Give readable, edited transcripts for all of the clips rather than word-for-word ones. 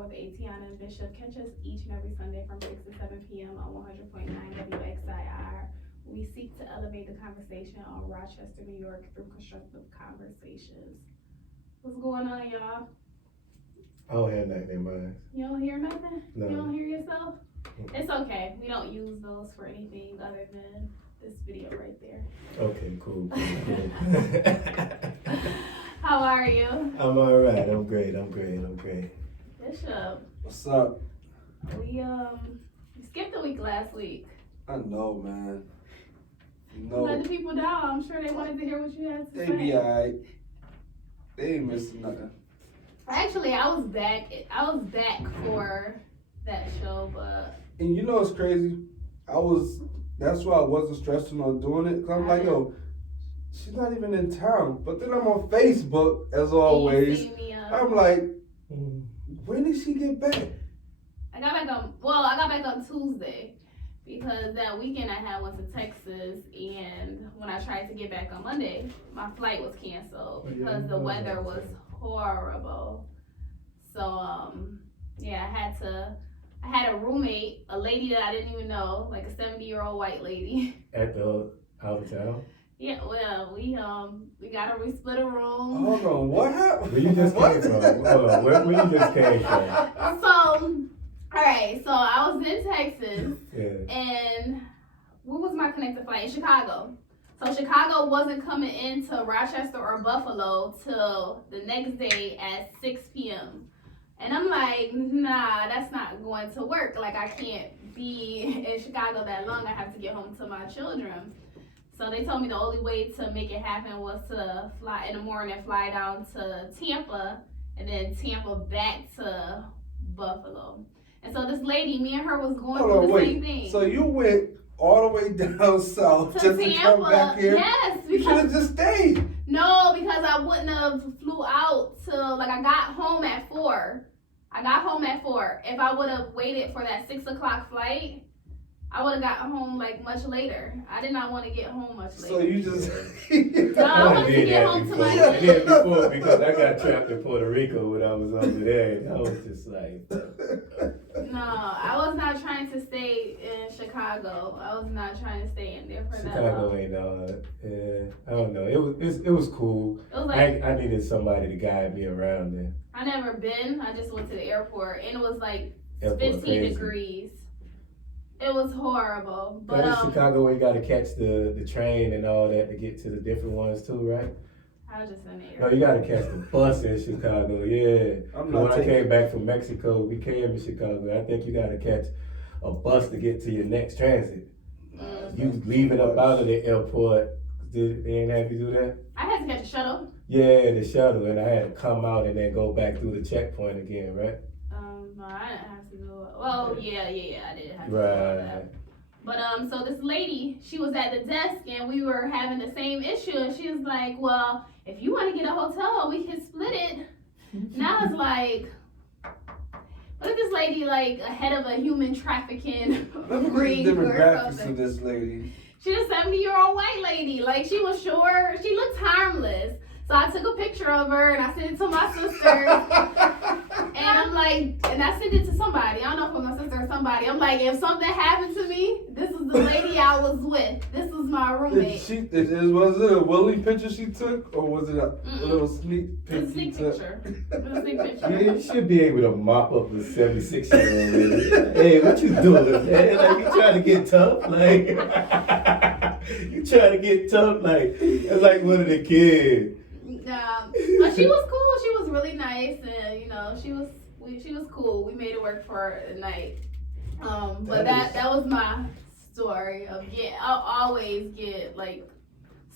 with Atiana and Bishop. Catch us each and every Sunday from 6 to 7 p.m. on 100.9 WXIR. We seek to elevate the conversation on Rochester, New York through constructive conversations. What's going on, y'all? I don't hear nothing in mine. You don't hear nothing? No. You don't hear yourself? Mm-hmm. It's okay. We don't use those for anything other than this video right there. Okay, cool. How are you? I'm all right. I'm great. Bishop. What's up? We skipped a week last week. I know, man. You let the people down. I'm sure they wanted to hear what you had to They say. be alright. They ain't missing nothing. Actually, I was back for that show, but And you know what's crazy? That's why I wasn't stressing on doing it. Cause I'm like, yo, she's not even in town. But then I'm on Facebook, as always. you see me, I'm like, when did she get back? I got back on Tuesday because that weekend I went to Texas, and when I tried to get back on Monday, my flight was canceled because the weather was horrible. So I had a roommate, a lady that I didn't even know, like a 70-year-old white lady. At the out of town? Yeah, well, we split a room. Hold on, what happened? Where you just came from? Hold on, where you just came from? So, alright, so I was in Texas, Yeah. and where was my connected flight? In Chicago. So Chicago wasn't coming into Rochester or Buffalo till the next day at 6 p.m. And I'm like, nah, that's not going to work. Like, I can't be in Chicago that long. I have to get home to my children. So they told me the only way to make it happen was to fly in the morning, fly down to Tampa, and then Tampa back to Buffalo. And so this lady, me and her was going through the same thing. So you went all the way down south to just Tampa, to come back here? Yes. You should have just stayed. No, because I wouldn't have flew out till, like, I got home at 4. If I would have waited for that 6 o'clock flight, I would have gotten home, like, much later. I did not want to get home much later. So you just... No, I wanted to get home to my I did it before because I got trapped in Puerto Rico when I was over there. And I was just like... No, I was not trying to stay in Chicago. I was not trying to stay in there for that Chicago long. ain't I don't know. It was cool. It was like, I needed somebody to guide me around there. I never been. I just went to the airport, and it was like Airport 15 crazy. degrees. It was horrible. But in Chicago, where you got to catch the train and all that to get to the different ones too, right? I was just in the No, airport. you got to catch the bus in Chicago. Yeah. When I came back from Mexico, we came to Chicago. I think you got to catch a bus to get to your next transit. You leaving up out of the airport. They didn't have you do that? I had to catch a shuttle. Yeah, the shuttle, and I had to come out and then go back through the checkpoint again, right? No, I didn't have to do it. Well, yeah, I did have to do all Right. that. But so this lady, she was at the desk, and we were having the same issue, and she was like, well, if you want to get a hotel, we can split it. And I was like, what if this lady, like, ahead of a human trafficking Let me ring get the or demographics something? of this lady. She's a 70-year-old white lady. Like, she was sure, she looked harmless. So I took a picture of her and I sent it to my sister. And I'm like, and I sent it to somebody. I don't know if it was my sister or somebody. I'm like, if something happened to me, this is the lady I was with. This is my roommate. Was it a willing picture she took, or was it a little sneak peek? It was a sneak picture. It was a sneak picture. You should be able to mop up the 76-year-old lady. Hey, what you doing, man? Like, you trying to get tough? Like, you trying to get tough? Like, it's like one of the kids. But she was cool. She was really nice, and she was cool. We made it work for a night. But that was my story of I'll always get like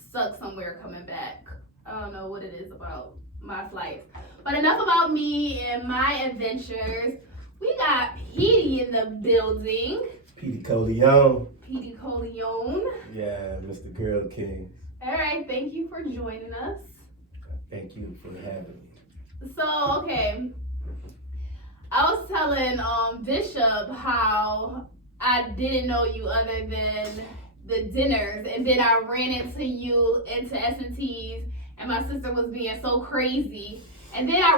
stuck somewhere coming back. I don't know what it is about my flights. But enough about me and my adventures. We got Petey in the building. Petey Coleon. Petey Coleon. Yeah, Mr. Girl King. All right, thank you for joining us. Thank you for having me. So, okay. I was telling Bishop how I didn't know you other than the dinners, and then I ran into you into S&T's, and my sister was being so crazy, And then I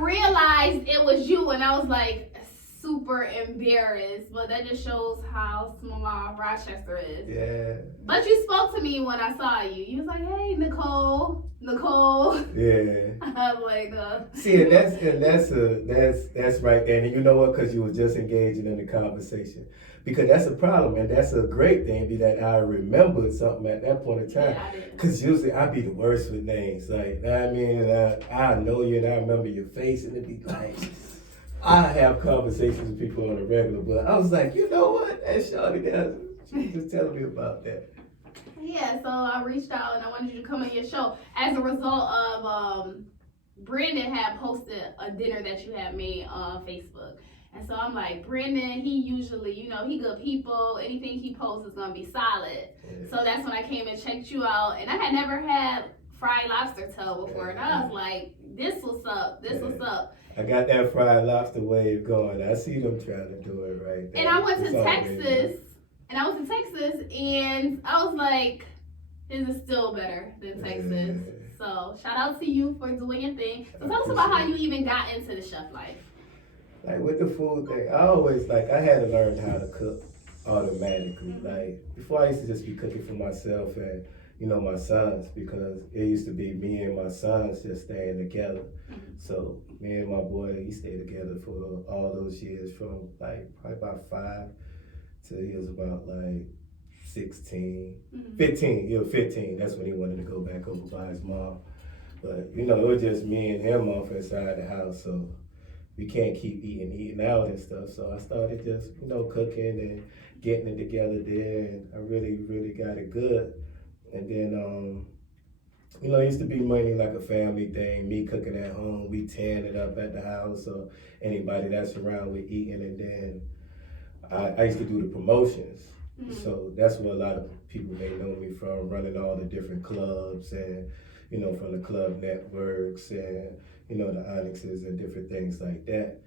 realized it was you, and I was like super embarrassed. But that just shows how small Rochester is. Yeah. But you spoke to me when I saw you. You was like, "Hey, Nicole." Yeah. I was like, See, and that's right. And you know what? Because you were just engaging in the conversation. Because that's a problem, and that's a great thing. Be that I remembered something at that point in time. Because usually I be the worst with names. Like, I mean, I know you and I remember your face, and it'd be like, I have conversations with people on a regular, but I was like, you know what? That shawty does. She was just telling me about that. Yeah, so I reached out and I wanted you to come on your show as a result of Brandon had posted a dinner that you had made on Facebook. And so I'm like, Brandon, he usually, he good people. Anything he posts is gonna be solid. Yeah. So that's when I came and checked you out, and I had never had fried lobster tail before, and I was like, this what's up. What's up. I got that fried lobster wave going. I see them trying to do it right there. And I went to Texas. And I was in Texas, and I was like, this is still better than Texas. So shout out to you for doing your thing. So tell us about how you even got into the chef life. Like with the food thing, I had to learn how to cook automatically. Like before, I used to just be cooking for myself and my sons, because it used to be me and my sons just staying together. So me and my boy, he stayed together for all those years, from like probably about 5 till he was about like 16, 15. He was 15. That's when he wanted to go back over by his mom. But it was just me and him off inside the house, so we can't keep eating out and stuff. So I started just cooking and getting it together there, and I really, really got it good. And then it used to be mainly like a family thing, me cooking at home, we tearing it up at the house, or anybody that's around with eating. And then I used to do the promotions. So that's where a lot of people may know me from, running all the different clubs and, from the club networks and, the Onyxes and different things like that.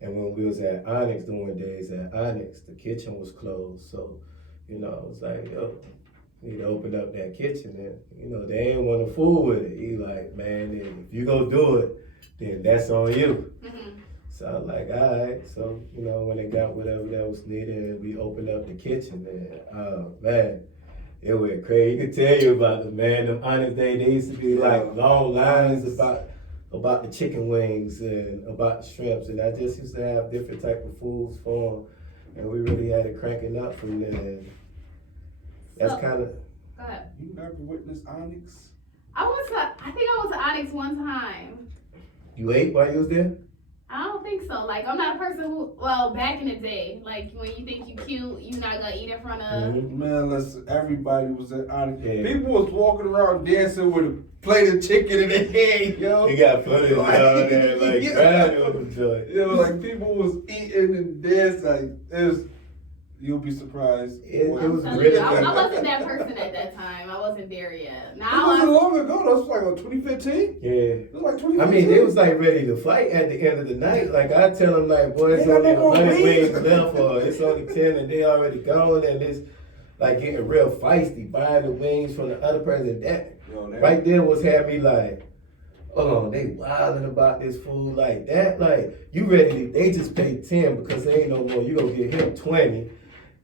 And when we was at Onyx, doing days at Onyx, the kitchen was closed. So, I was like, yo, we need to open up that kitchen. And, they ain't want to fool with it. He like, man, if you go do it, then that's on you. So I was like, all right. So, when they got whatever that was needed, we opened up the kitchen, and man, it went crazy. You could tell you about them Onyx days. They used to be like long lines about the chicken wings and about the shrimps, and I just used to have different type of foods for them, and we really had it cranking up from there. And that's kind of. Go ahead. You never witnessed Onyx? I think I was to Onyx one time. You ate while you was there? I don't think so. Like, I'm not a person who, well, back in the day, like, when you think you cute, you not gonna eat in front of. Man, listen, everybody was at Onyx. Yeah. People was walking around dancing with a plate of chicken in their hand, yo. They got footage down there, like, grinding on them joints. Like, people was eating and dancing, like, you'll be surprised. It was really I wasn't that person at that time. I wasn't there yet. Now, it wasn't long ago. That was like 2015. Yeah. It was like 2015. I mean, they was like ready to fight at the end of the night. Like, I tell them, like, boy, it's only 100 wings left, or it's only 10 and they already gone, and it's like getting real feisty, buying the wings from the other person. That right there was had me like, hold on, they wilding about this food like that. Like, you ready to, they just paid 10 because they ain't no more. You gonna get him 20.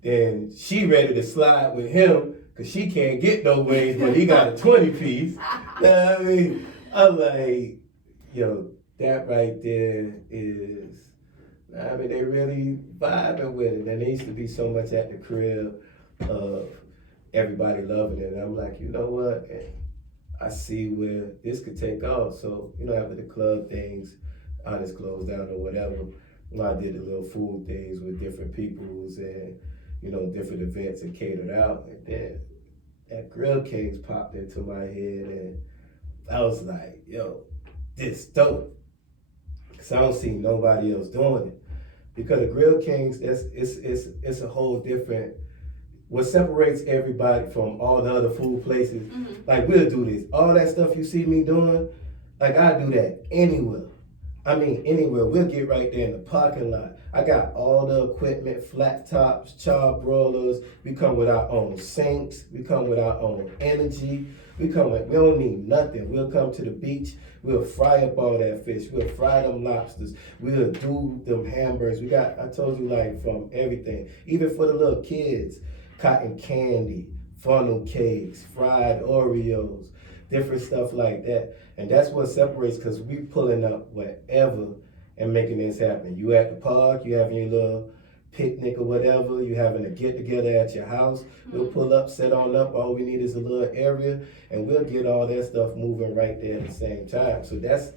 Then she ready to slide with him because she can't get no wings, but he got a 20 piece. I mean, I'm like, yo, that right there is, I mean, they really vibing with it. And there used to be so much at the crib of everybody loving it. And I'm like, you know what? I see where this could take off. So, after the club things, Onyx closed down or whatever, I did the little food things with different peoples and, different events and catered out. And then that Grill Kings popped into my head, and I was like, yo, this dope. Because I don't see nobody else doing it. Because the Grill Kings, it's a whole different, what separates everybody from all the other food places, like we'll do this. All that stuff you see me doing, like I do that anywhere. I mean, anywhere. We'll get right there in the parking lot. I got all the equipment, flat tops, char broilers. We come with our own sinks. We come with our own energy. We don't need nothing. We'll come to the beach. We'll fry up all that fish. We'll fry them lobsters. We'll do them hamburgers. I told you, like, from everything. Even for the little kids, cotton candy, funnel cakes, fried Oreos, different stuff like that. And that's what separates, because we pulling up wherever and making this happen. You at the park, you having your little picnic or whatever, you having a get together at your house, we'll pull up, set on up, all we need is a little area, and we'll get all that stuff moving right there at the same time. So that's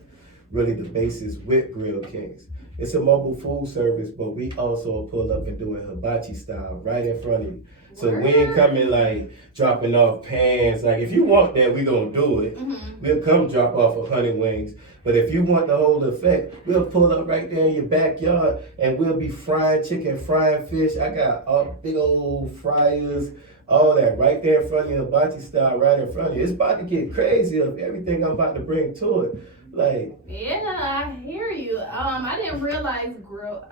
really the basis with Grill Kings. It's a mobile food service, but we also pull up and do it hibachi style right in front of you. So we ain't coming like dropping off pans. Like, if you want that, we gonna do it. We'll come drop off 100 wings. But if you want the whole effect, we'll pull up right there in your backyard and we'll be frying chicken, frying fish. I got big old fryers, all that right there in front of you, hibachi style right in front of you. It's about to get crazy of everything I'm about to bring to it. Like, yeah, I hear you. I didn't realize grill.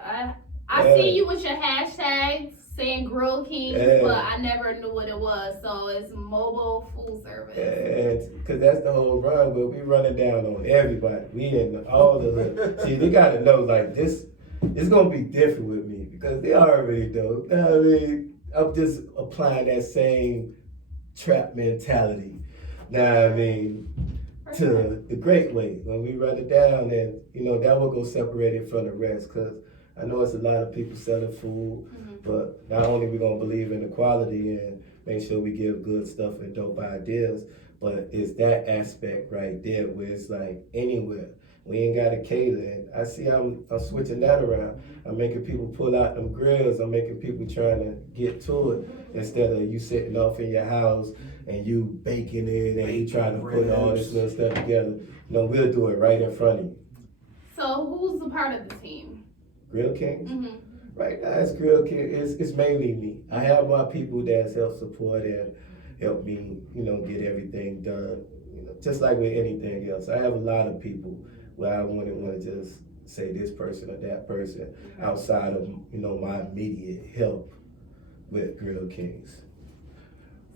I see you with your hashtags saying Grill Kings, but I never knew what it was. So it's mobile food service. Yeah, because that's the whole run, but we running down on everybody. We in all the hood. See, they gotta know, like, this it's gonna be different with me because they already know. I mean, I'm just applying that same trap mentality. Now, I mean, to the great way. When we run it down, and that will go separate it from the rest, because I know it's a lot of people selling food, but not only we gonna believe in the quality and make sure we give good stuff and dope ideas, but it's that aspect right there where it's like anywhere. We ain't gotta cater, and I see I'm switching that around. I'm making people pull out them grills. I'm making people trying to get to it instead of you sitting off in your house and you baking it and you trying to put all this little stuff together. We'll do it right in front of you. So who's a part of the team? Grill Kings? Right now, it's Grill King. It's mainly me. I have my people that's help support and help me, get everything done. Just like with anything else, I have a lot of people where I wouldn't want to just say this person or that person outside of my immediate help with Grill Kings.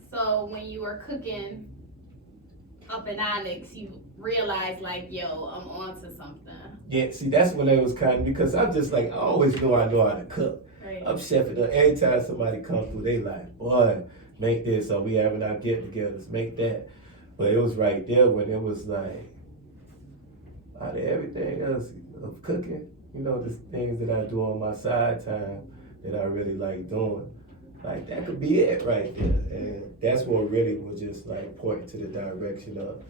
So when you were cooking up in Onyx, you realized like, yo, I'm onto something. Yeah, see, that's when it was kind of, because I'm just like, I always know I know how to cook. Right. I'm chefing up. Every time somebody comes through, they like, boy, make this, or we having our get-togethers, make that. But it was right there when it was like, out of everything else of cooking, the things that I do on my side time that I really like doing, like that could be it right there. And that's what really was just like pointing to the direction of,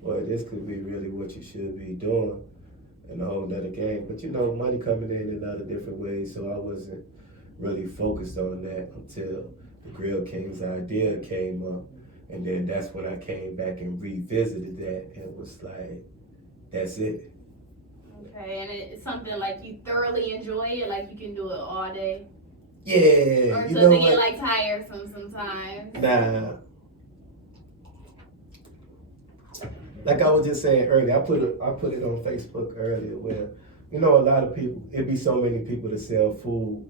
well, this could be really what you should be doing in a whole nother game. But money coming in other different ways, so I wasn't really focused on that until the Grill Kings idea came up. And then that's when I came back and revisited that and was like, that's it. Okay, and it's something like you thoroughly enjoy it, like you can do it all day? Yeah. Or does it get like tiresome sometimes? Nah. Like I was just saying earlier, I put it on Facebook earlier where, a lot of people, it'd be so many people that sell food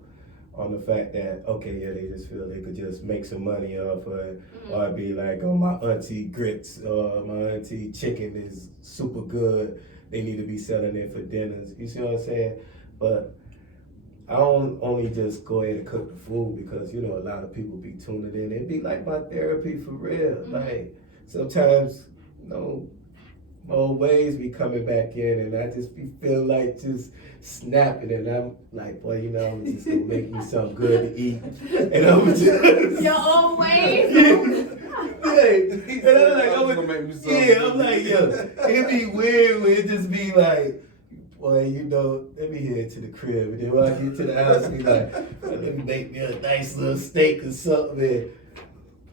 on the fact that, okay, yeah, they just feel they could just make some money off of it. Or it'd be like, oh, my auntie grits or my auntie chicken is super good. They need to be selling it for dinners. You see what I'm saying? But I don't only just go ahead and cook the food because, a lot of people be tuning in. It'd be like my therapy for real. Like, sometimes, my old ways be coming back in and I just be feeling like just snapping, and I'm like, boy, I'm just gonna make me something good to eat. And I'm just your old ways. I'm like, yo, it'd be weird when it just be like, boy, let me head to the crib, and then when I get to the house, be like, let me make me a nice little steak or something.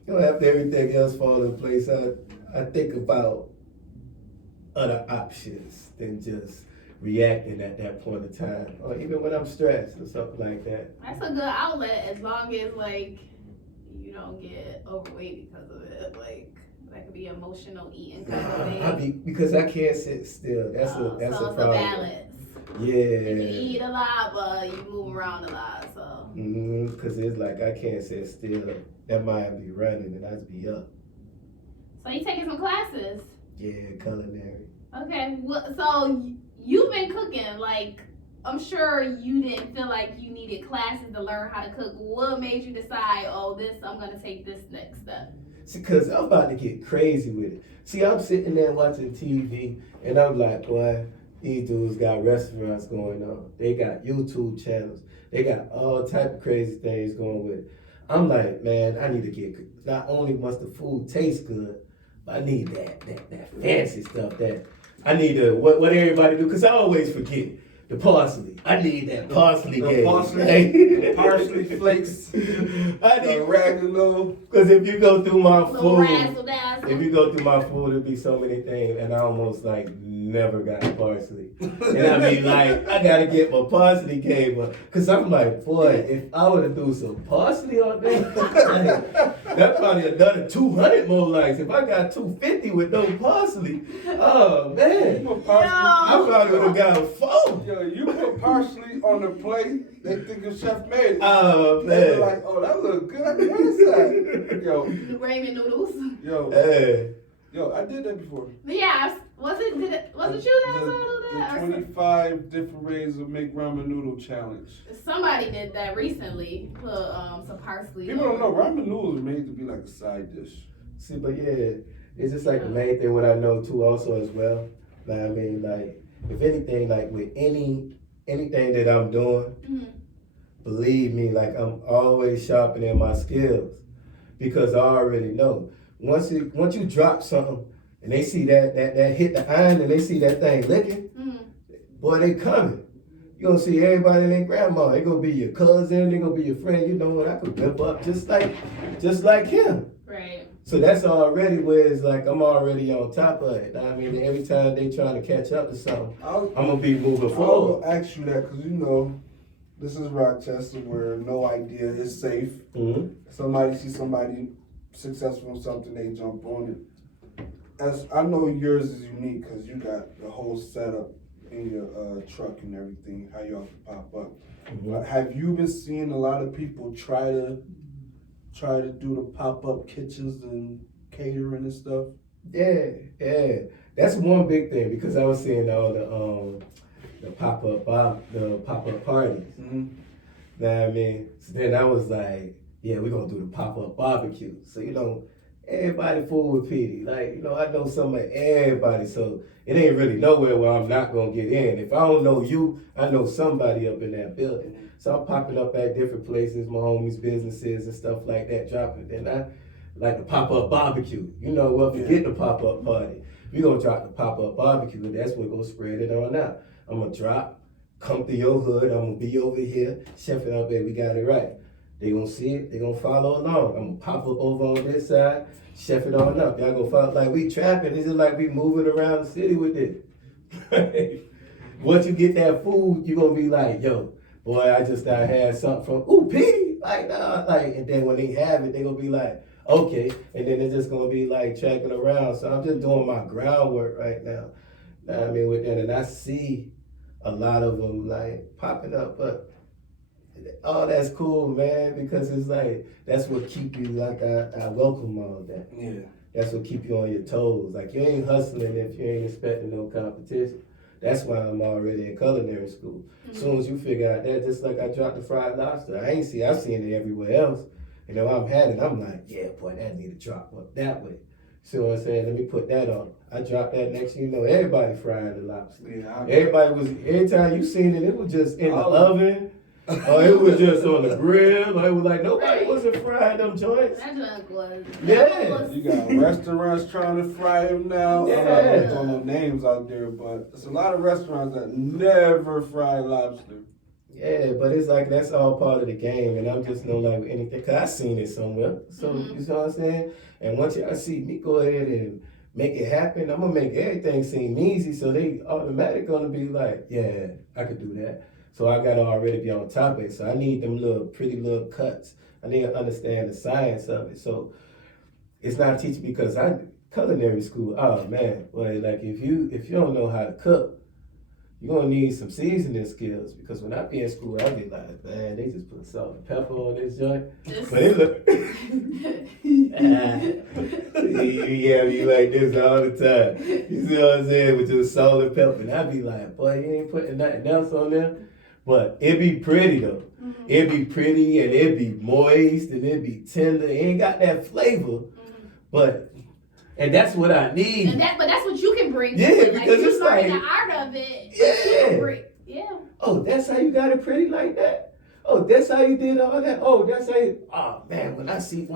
And after everything else fall in place, I think about other options than just reacting at that point in time, or even when I'm stressed or something like that. That's a good outlet as long as like you don't get overweight because of it. Like that could be emotional eating kind of thing. Because I can't sit still. That's a so it's problem. a balance. Yeah. You eat a lot, but you move around a lot. So. Because it's like I can't sit still. That mind be running and I'd be up. So you taking some classes? Yeah, culinary. Okay. So you've been cooking. Like, I'm sure you didn't feel like you needed classes to learn how to cook. What made you decide, oh, I'm going to take this next step? See, because I'm about to get crazy with it. See, I'm sitting there watching TV, and I'm like, boy, these dudes got restaurants going on. They got YouTube channels. They got all type of crazy things going with it. I'm like, man, I need to get, not only must the food taste good, but I need that fancy stuff. That I need to, what everybody do, because I always forget. The parsley. I need that parsley. The parsley, parsley flakes. I need oregano. Because if you go through my food, Razzle-dazzle. it'd be so many things, and I almost like never got parsley. And I mean, like, I gotta get my parsley game up, cause I'm like, boy, if I would have threw some parsley on there, that probably another 200 more likes. If I got 250 with no parsley, oh man, I probably would have got 4. Yo, you put parsley on the plate, they think your chef made it. Oh man, they be like, oh, that look good. What is that? Yo, The ramen noodles. Yo, I did that before. But yeah, was it you that was The that? 25 different ways of make ramen noodle challenge. Somebody did that recently. Put some parsley. People don't know ramen noodles are made to be like a side dish. see, but yeah, it's just like the main thing. What I know too, also as well. Like, I mean, like, if anything, like with anything that I'm doing, believe me, like I'm always sharpening my skills, because I already know once you drop something and they see that hit the iron and they see that thing licking, boy, they coming. You gonna see everybody and their grandma. They gonna be your cousin. They gonna be your friend. You know what? I could whip up just like him. Right. So that's already where it's like I'm already on top of it. I mean, every time they trying to catch up to something, I'm gonna be moving forward. I'll ask you that because you know this is Rochester where no idea is safe. Mm-hmm. Somebody see somebody successful in something, they jump on it. As I know yours is unique because you got the whole setup in your truck and everything, how y'all can pop up. Mm-hmm. But have you been seeing a lot of people try to do the pop-up kitchens and catering and stuff? Yeah. That's one big thing, because I was seeing all the pop-up parties. Mm-hmm. Know what I mean? So then I was like, yeah, we're gonna do the pop-up barbecue. So, you know, everybody fool with Petey. Like, you know, I know some of everybody, so it ain't really nowhere where I'm not gonna get in. If I don't know you, I know somebody up in that building. So I'm popping up at different places, my homies' businesses and stuff like that, dropping it. Then I like the pop-up barbecue. You know what, forget the pop-up party. We gonna drop the pop-up barbecue, and that's what gonna spread it on out. I'm gonna drop, come through your hood, I'm gonna be over here, chef it up, baby, we got it right. They gonna see it, they gonna follow along. I'm gonna pop up over on this side, chef it on up. Y'all gonna follow, like we trapping, it's just like we moving around the city with it. Once you get that food, you gonna be like, yo, boy, I just had something from, ooh, Petey, like, nah, like, and then when they have it, they gonna be like, okay, and then it's just gonna be like tracking around. So I'm just doing my groundwork right now. Know what I mean, with that, and I see a lot of them like popping up, but oh, that's cool, man, because it's like, that's what keep you, like, I welcome all that. Yeah. That's what keep you on your toes. Like, you ain't hustling if you ain't expecting no competition. That's why I'm already in culinary school. As soon as you figure out that, just like I dropped the fried lobster, I've seen it everywhere else. You know, I'm had it, I'm like, yeah, boy, that need to drop up that way. See what I'm saying? Let me put that on. I dropped that, next thing you know, everybody frying the lobster. Yeah, every time you seen it, it was just in the oven. Or it was just on the grill, or it was like nobody wasn't frying them joints. That junk was. Yeah. You got restaurants trying to fry them now. Yeah. I'm not throwing no names out there, but it's a lot of restaurants that never fry lobster. Yeah, but it's like that's all part of the game, and I'm just no like anything, cause I seen it somewhere. So you know what I'm saying? And once y'all see me go ahead and make it happen, I'm gonna make everything seem easy, so they automatically gonna be like, yeah, I could do that. So I gotta already be on top of it. So I need them little pretty little cuts. I need to understand the science of it. So it's not teaching because I culinary school. Oh man, well, like if you don't know how to cook, you're gonna need some seasoning skills because when I be in school, I be like, man, they just put salt and pepper on this joint. But it look, yeah, be like this all the time. You see what I'm saying? With just salt and pepper, and I be like, boy, you ain't putting nothing else on there. But it be pretty though. Mm-hmm. It be pretty and it be moist and it be tender. It ain't got that flavor, and that's what I need. But that's what you can bring. Yeah, because like, it's like the art of it. Yeah. Oh, that's how you got it pretty like that. Oh, that's how you did all that. Oh, that's how you. Oh man, when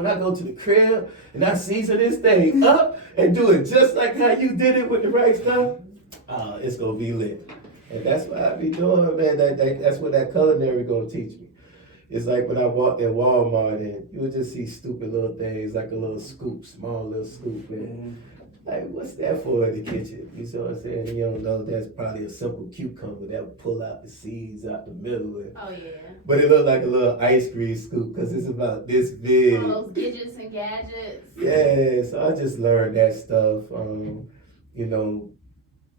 I go to the crib and I season this thing up and do it just like how you did it with the right stuff, it's gonna be lit. And that's what I be doing, man. That's what that culinary gonna teach me. It's like when I walked in Walmart and you would just see stupid little things like a little scoop, small little scoop. And like, what's that for in the kitchen? You see what I'm saying? And you don't know that's probably a simple cucumber that would pull out the seeds out the middle. Oh, yeah. But it looked like a little ice cream scoop because it's about this big. All those gadgets and gadgets. Yeah, so I just learned that stuff. You know,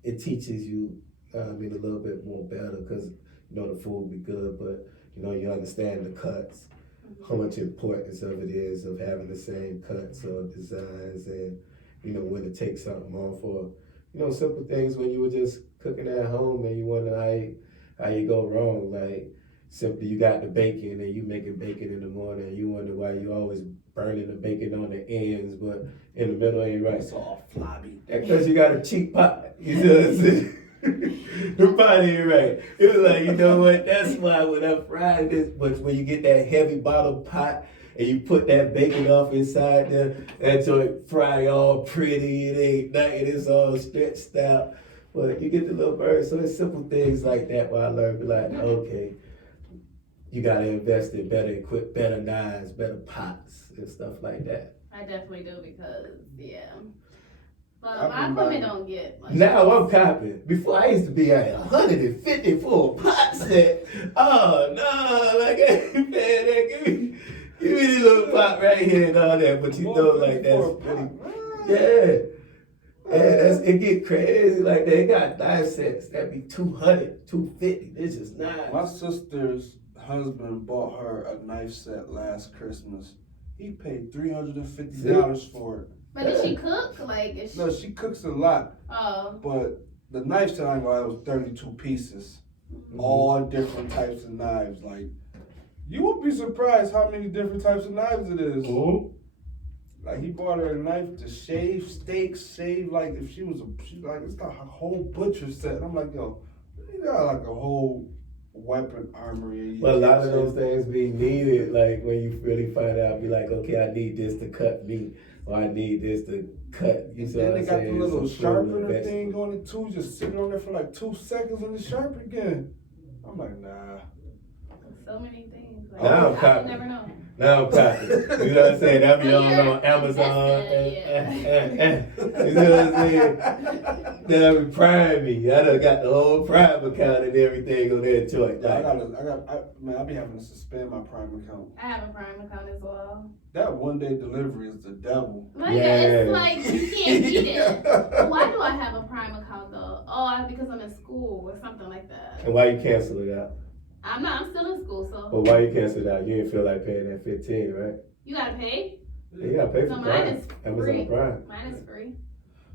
it teaches you, a little bit more better because, you know, the food be good, but you know, you understand the cuts, how much importance of it is of having the same cuts or designs and, you know, when to take something off or, you know, simple things when you were just cooking at home and you wonder how you go wrong. Like, simply you got the bacon and you making bacon in the morning and you wonder why you always burning the bacon on the ends, but in the middle ain't right. It's all floppy. That's because you got a cheap pot. You know what I'm saying? The pot ain't right. It was like, you know what? That's why when I fried this, but when you get that heavy bottom pot and you put that bacon off inside there, that joint fry all pretty. It ain't nothing. It's all stretched out. But you get the little bird. So it's simple things like that where I learned, be like, okay, you got to invest in better equipment, better knives, better pots, and stuff like that. I definitely do because, yeah. But my equipment don't get much. Now I'm copping. Before I used to be at 150 for a pot set. Oh no, like man, give me this little pot right here and all that. But you know, like that's pretty. Yeah. And it get crazy like that. They got knife sets that be 200, 250. This is nice. My sister's husband bought her a knife set last Christmas. He paid $350 for it. But did she cook? No, she cooks a lot. Oh. But the knife set I got was 32 pieces. Mm-hmm. All different types of knives. Like, you would be surprised how many different types of knives it is. Mm-hmm. Like, he bought her a knife to shave steaks, like if she's like, it's got a whole butcher set. And I'm like, yo, you got like a whole weapon armory. But a lot of those things be needed, like when you really find out, be like, okay, I need this to cut meat, or I need this to cut. You see what I'm saying? Then they got the little sharpener thing on it too, just sitting on there for like 2 seconds and it's sharp again. I'm like, nah. So many things. Like, now I'm I would never know. Now I'm copying. You know what I'm saying? That be all on Amazon. You know what I'm saying? That be Prime me. I done got the whole Prime account and everything on that joint. I be having to suspend my Prime account. I have a Prime account as well. That one-day delivery is the devil. Like, it's like you can't eat it. Why do I have a Prime account though? Oh, because I'm in school or something like that. And why you cancel it out? I'm still in school, so. But why you cancel it out? You didn't feel like paying that $15, right? You gotta pay? Yeah, you gotta pay for so Prime. Mine is free. Amazon Prime. Mine is free.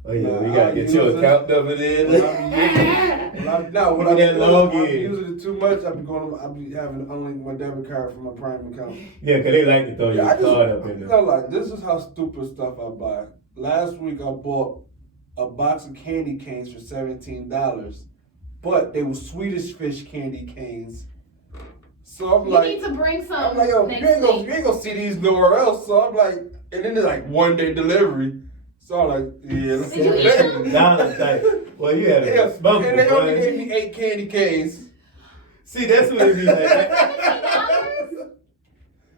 Oh yeah, we gotta get your account number in. When I'm using it too much, I be having to unlink my debit card from my Prime account. Yeah, cause they like to throw your card up in there. No, like, this is how stupid stuff I buy. Last week I bought a box of candy canes for $17, but they were Swedish fish candy canes. So I'm you like, need to bring some. I'm like, yo, you ain't gonna see these nowhere else. So I'm like, and then there's like one-day delivery. So I'm like, yeah. Did you eat them? Well, you had a smoke. And they only gave me 8 candy canes. See, that's what it be like. $17?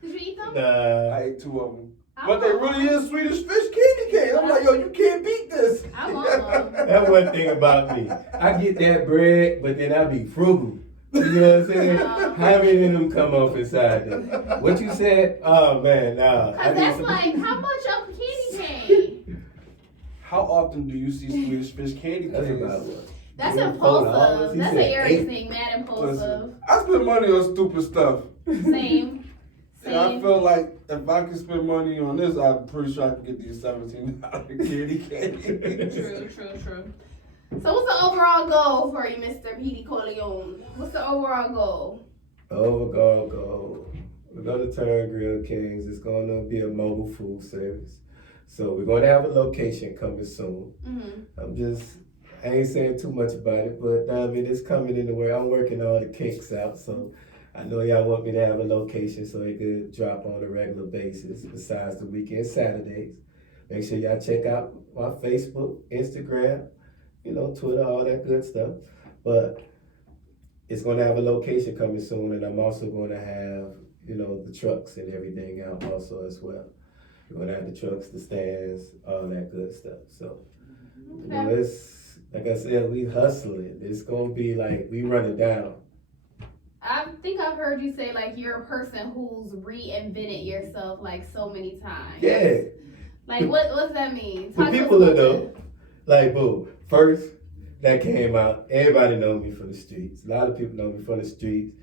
Did you eat them? Nah. I ate 2 of them. But they really is Swedish fish candy canes. I'm like, yo, you can't beat this. I want one. That's one thing about me. I get that bread, but then I be frugal. You know what I'm saying? How many of them come off inside there? What you said? Oh man, nah. Cause that's like, how much of candy cane? How often do you see Swedish fish candy canes? That's about That's $4. impulsive. He That's said an Aries $8. thing, mad impulsive. Listen, I spend money on stupid stuff. Same. And I feel like if I can spend money on this, I'm pretty sure I can get these $17 kitty candy. True. So what's the overall goal for you, Mr. Petey Coleon? What's the overall goal? Overall goal. We're going to turn Grill Kings. It's going to be a mobile food service. So we're going to have a location coming soon. I ain't saying too much about it, but I mean, it's coming in the way. I'm working all the kinks out, so I know y'all want me to have a location so it could drop on a regular basis besides the weekend Saturdays. Make sure y'all check out my Facebook, Instagram, Twitter, all that good stuff. But it's going to have a location coming soon, and I'm also going to have, the trucks and everything out also as well. We're going to have the trucks, the stands, all that good stuff. So, it's, like I said, we hustling. It's going to be like, we run it down. I think I've heard you say, like, you're a person who's reinvented yourself, like, so many times. Yeah. Like, what does that mean? The people that know, like, boom, first that came out, everybody know me from the streets. A lot of people know me from the streets.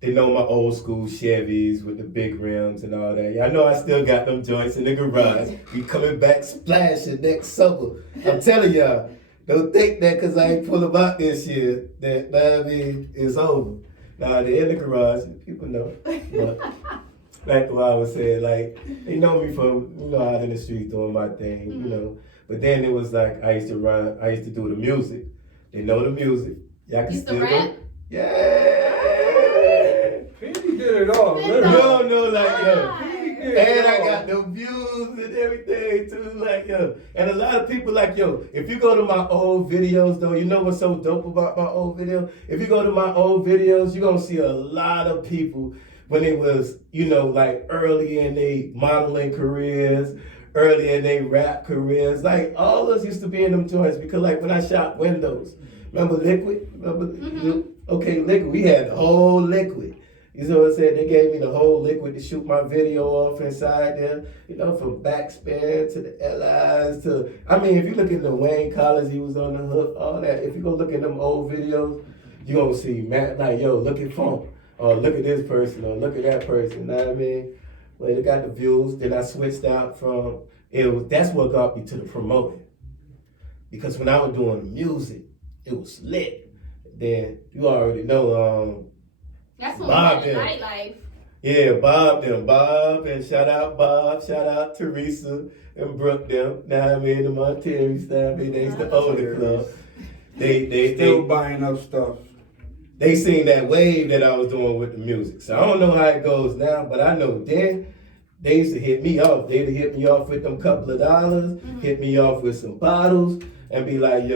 They know my old school Chevys with the big rims and all that. Y'all know I still got them joints in the garage. We coming back splashing next summer. I'm telling y'all, don't think that because I ain't pull them out this year, that, it's over. Nah, they're in the garage. People know. But back to what I was saying, like, they know me from, out in the streets doing my thing, But then it was like, I used to do the music. They know the music. Y'all can still rap? Yeah. Petey did it all. You don't know, like, and I got the views and everything too, like, and a lot of people like, if you go to my old videos though, you know what's so dope about my old video? If you go to my old videos, you're gonna see a lot of people when it was, like early in their modeling careers, early in their rap careers, like all of us used to be in them joints because like when I shot windows, remember Liquid? Okay, Liquid, we had the whole Liquid. You know what I'm saying? They gave me the whole Liquid to shoot my video off inside there, from backspin to the LIs to, if you look at the Wayne Collins, he was on the hook, all that. If you go look at them old videos, you gonna see, man, like, look at Funk, or look at this person, or look at that person, you know what I mean? Well, they got the views, then I switched out from, that's what got me to the promoting. Because when I was doing the music, it was lit. Then, you already know, that's what Bob we had in nightlife. Yeah, Bob, and shout out Bob, shout out Teresa and Brooke them. Now the Monterey stuff, they used to own the club. They still buying up stuff. They seen that wave that I was doing with the music. So I don't know how it goes now, but I know then they used to hit me off. They'd hit me off with them couple of dollars, hit me off with some bottles, and be like,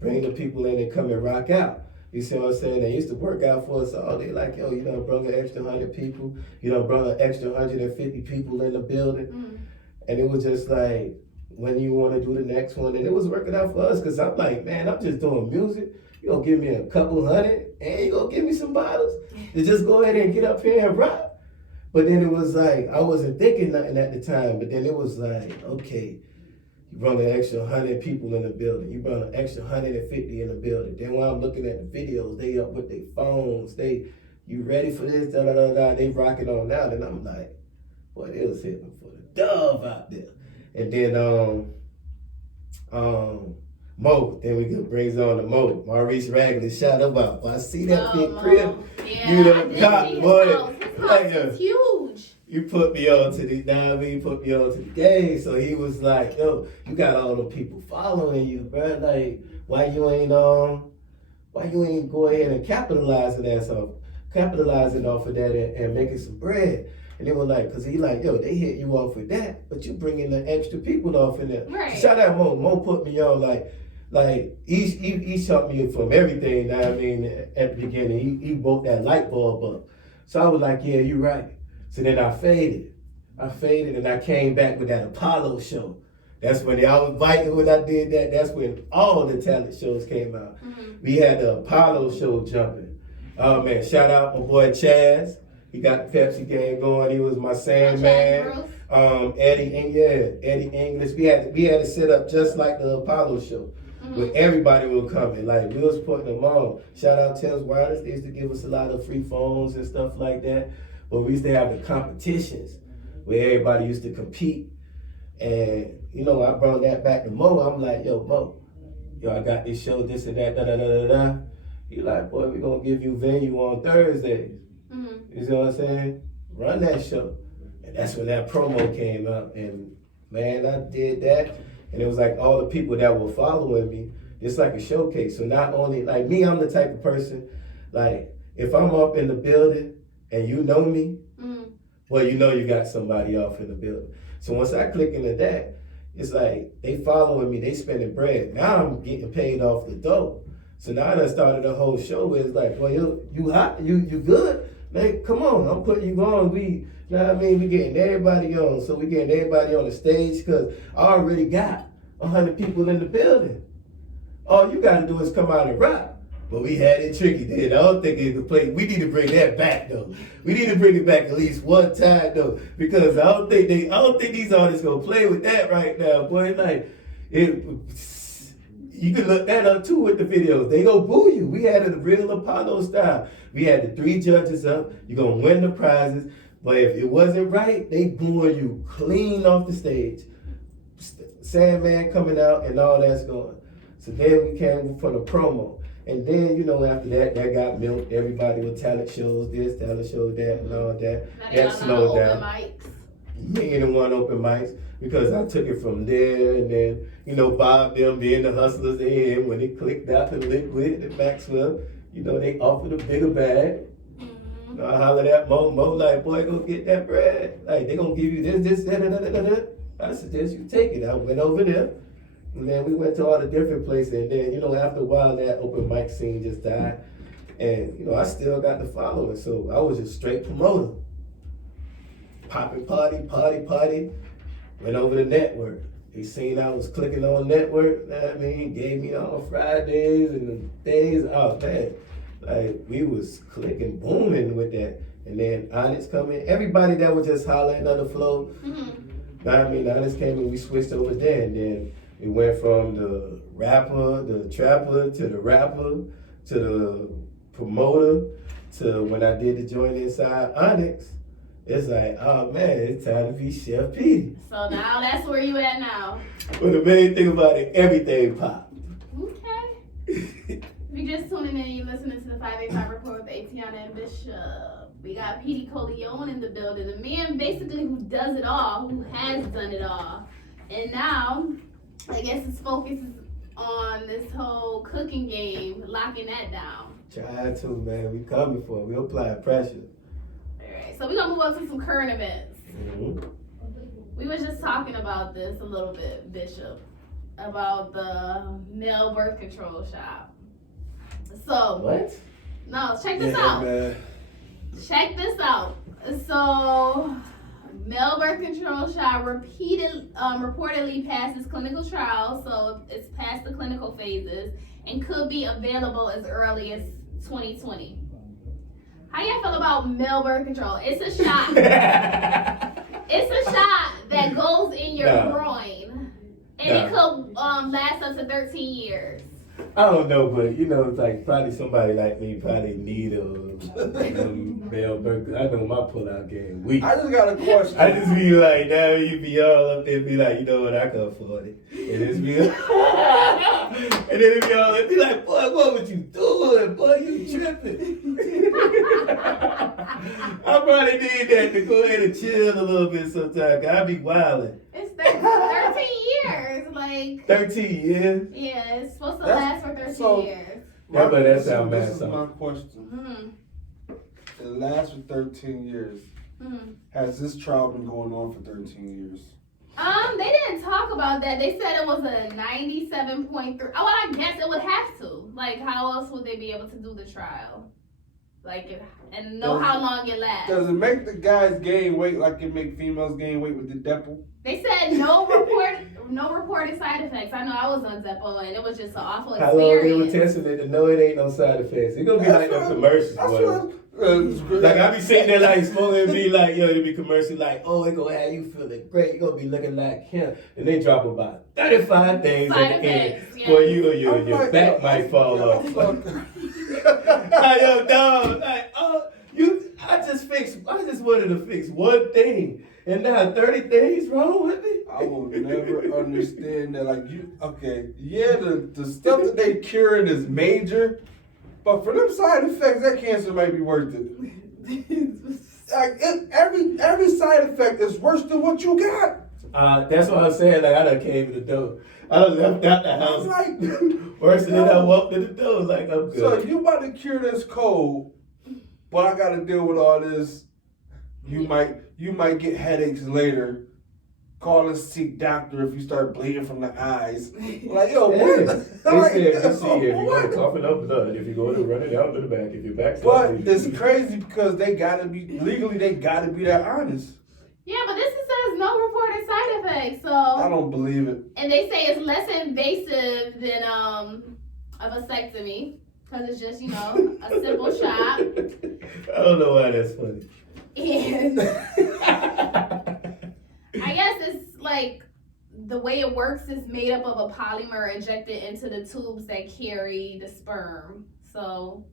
bring the people in and come and rock out. You see what I'm saying? They used to work out for us all day, like, you brought an extra 100 people, brought an extra 150 people in the building. And it was just like, when you want to do the next one, and it was working out for us, because I'm like, man, I'm just doing music. You gonna give me a couple hundred, and you gonna give me some bottles? To just go ahead and get up here and rock? But then it was like, I wasn't thinking nothing at the time, but then it was like, okay, you brought an extra 100 people in the building. You brought an extra 150 in the building. Then while I'm looking at the videos, they up with their phones. You ready for this? Da, da, da, da. They rocking on out. And I'm like, boy, they was hitting for the dove out there. And then, Mo, then we could bring on the Mo. Maurice Ragley, shout him out. I see that big crib. Yeah, you done got, boy. His house is huge. You put me on to the, put me on to the game. So he was like, you got all the people following you, bro. Like, why you ain't go ahead and capitalizing off of that and making some bread? And they were like, cause he like, they hit you off with that, but you bringing the extra people off in there. Right. Shout out Mo. Mo put me on like he shot me from everything. At the beginning, he woke that light bulb up. So I was like, yeah, you're right. So then I faded, and I came back with that Apollo show. That's when I was biting when I did that. That's when all the talent shows came out. We had the Apollo show jumping. Oh man, shout out my boy Chaz. He got the Pepsi game going. He was my Sandman. Eddie English. We had it set up just like the Apollo show. But everybody will come in. Like, we was putting them on. Shout out Thames Wireless. They used to give us a lot of free phones and stuff like that. But we used to have the competitions where everybody used to compete. And, you know, I brought that back to Mo. I'm like, yo, Mo, I got this show, this and that, da-da-da-da-da. He like, boy, we gonna give you venue on Thursdays. You see what I'm saying? Run that show. And that's when that promo came up. And, man, I did that. And it was like all the people that were following me, it's like a showcase. So not only, like me, I'm the type of person, like, if I'm up in the building and you know me, well, you know you got somebody off in the building. So once I click into that, it's like they following me, they spending bread. Now I'm getting paid off the dough. So now I done started a whole show where it's like, boy, you hot, you good? Like, come on, I'm putting you on. We getting everybody on. So we getting everybody on the stage because I already got 100 people in the building. All you gotta do is come out and rap. But we had it tricky then. I don't think it could play. We need to bring that back though. We need to bring it back at least one time though. Because I don't think these artists gonna play with that right now, boy. Like you can look that up too with the videos. They go boo you. We had it a real Apollo style. We had the 3 judges up. You're gonna win the prizes. But if it wasn't right, they booing you clean off the stage. Sandman coming out and all that's going. So then we came for the promo. And then, you know, after that got milked. Everybody with talent shows this, talent shows that, and all that. That slowed down. Me and the one open mics. Because I took it from there, and then, you know, Bob, them being the hustlers in, when they clicked out the Liquid and Maxwell, you know, they offered a bigger bag. I hollered at Mo, like, boy, go get that bread. Like, they gonna give you this, that. I suggest you take it. I went over there, and then we went to all the different places, and then, you know, after a while, that open mic scene just died. And, you know, I still got the following, so I was just straight promoter. Popping party. Went over the network. They seen I was clicking on network, you know what I mean? Gave me all Fridays and the days, oh man. Like, we was clicking, booming with that. And then Onyx come in. Everybody that was just hollering on the flow, you know what I mean? Onyx came in, we switched over there. And then it went from the rapper, the trapper, to the rapper, to the promoter, to when I did the joint inside Onyx. It's like, oh man, it's time to be Chef Petey. So now that's where you at now. Well, the main thing about it, everything popped. Okay. If you're just tuning in, you're listening to the 585 Report with Atiana and Bishop. We got Petey Coleon in the building, the man basically who does it all, who has done it all. And now, I guess his focus is on this whole cooking game, locking that down. Try to, man. We coming for it. We apply pressure. So we're gonna move on to some current events. We were just talking about this a little bit, Bishop, about the male birth control shop. So what? No, check this out. Man. Check this out. So male birth control shop reportedly passed its clinical trial, so it's past the clinical phases and could be available as early as 2020. How y'all feel about male birth control? It's a shot. It's a shot that goes in your groin. And it could last up to 13 years. I don't know, but you know, it's like probably somebody like me probably need a male birth. I know my pull-out game weak. I just got a question. I just be like, now you be all up there and be like, you know what, I can afford it. And it's be and then it be all, it be like, boy, what was you doing? Boy, you tripping. I probably need that to go ahead and chill a little bit sometimes. I be wilding. It's 13 years, like 13 years. Yeah, it's supposed to last for 13 years. Yeah, but that's how bad. This is my question. It lasts for 13 years. Has this trial been going on for 13 years? They didn't talk about that. They said it was a 97.3. Oh, well, I guess it would have to. Like, how else would they be able to do the trial? Like, and know how long it lasts. Does it make the guys gain weight like it make females gain weight with the Depo? They said no reported side effects. I know I was on Depo and it was just an awful experience. How long they were testing it to know it ain't no side effects? It's gonna be like no commercials. Like I be sitting there like smoking and be like, yo, it be commercial like, oh, it gonna have you feeling great. You gonna be looking like him, and they drop about 35 things Side at the end effects, yeah. for you or your like, back might fall off. Like, yo, dog, like, I just wanted to fix one thing, and now 30 things wrong with me. I will never understand that. Like the stuff that they curing is major, but for them side effects, that cancer might be worth it. Like every side effect is worse than what you got. That's what I'm saying. Like I done came to the door. I done left out the house. Like, worse than I walked in the door. Like I'm good. So you about to cure this cold, but I got to deal with all this. You might get headaches later. Call a sick doctor if you start bleeding from the eyes. Like, yo, what? They said, if you're going to coughing up blood, if you're going to run it out to the back, if your back's But it's crazy because they gotta be that honest. Yeah, but this says no reported side effects, so I don't believe it. And they say it's less invasive than a vasectomy because it's just a simple shot. I don't know why that's funny. And I guess it's like the way it works is made up of a polymer injected into the tubes that carry the sperm. So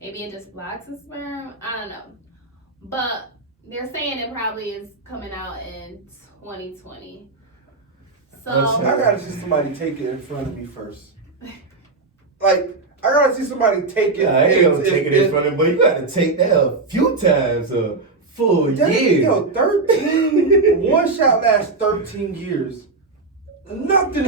maybe it just blocks the sperm. I don't know. But they're saying it probably is coming out in 2020. So I gotta see somebody take it in front of me first. Like, I gotta see somebody take it. I ain't gonna take it in front of me, but you gotta take that a few times a full year. Yo, 13, one shot lasts 13 years. Nothing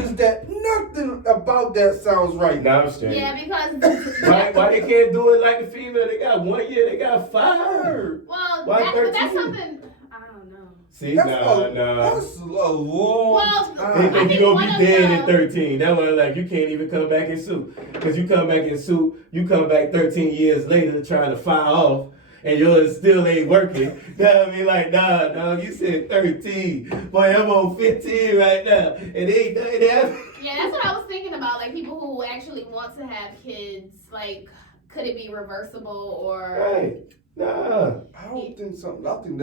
about that sounds right. Now I'm straight. yeah, because Why they can't do it like the female? They got 1 year, they got 5. well, Why but that's 13? something I don't know. See, That's nah. That's a long Well, time. I If think you one gonna of be dead the- at 13, that one like you can't even come back in suit. Cause you come back in suit, you come back 13 years later trying to fire off, and yours still ain't working. Know what I mean? Like, nah, dog, you said 13. Boy, I'm on 15 right now. And it ain't nothing happening. Yeah, that's what I was thinking about. Like people who actually want to have kids, like could it be reversible or? Right. Nah. I don't think something. I think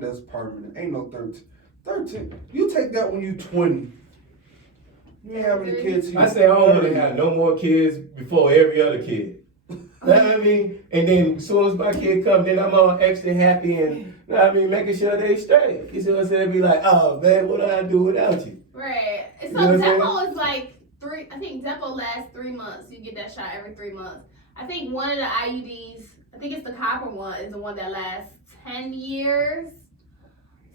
that's permanent. Ain't no 13. 13. You take that when you 20. You ain't having any kids. I say I don't want to have no more kids before every other kid. Know what I mean? And then as soon as my kid comes, then I'm all extra happy and, you know what I mean, making sure they straight. You see what I'm saying? Be like, oh man, what do I do without you? Right. So You know what I'm Depo is like 3. I think Depo lasts 3 months. You get that shot every 3 months. I think one of the IUDs, I think it's the copper one, is the one that lasts 10 years.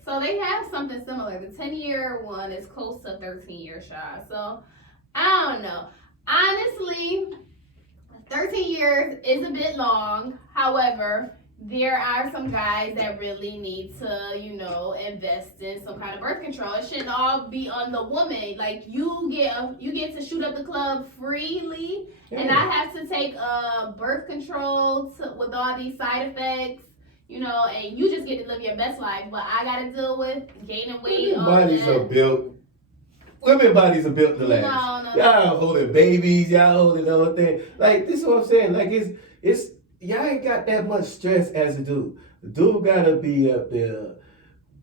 So they have something similar. The 10-year one is close to a 13-year shot. So I don't know. Honestly, 13 years is a bit long. However, there are some guys that really need to, invest in some kind of birth control. It shouldn't all be on the woman. Like you get to shoot up the club freely, and I have to take birth control with all these side effects. And you just get to live your best life, but I gotta deal with gaining weight. Women's bodies are built to last. No. Y'all holding babies, y'all holding the whole thing. Like, this is what I'm saying. Like, it's y'all ain't got that much stress as a dude. The dude gotta be up there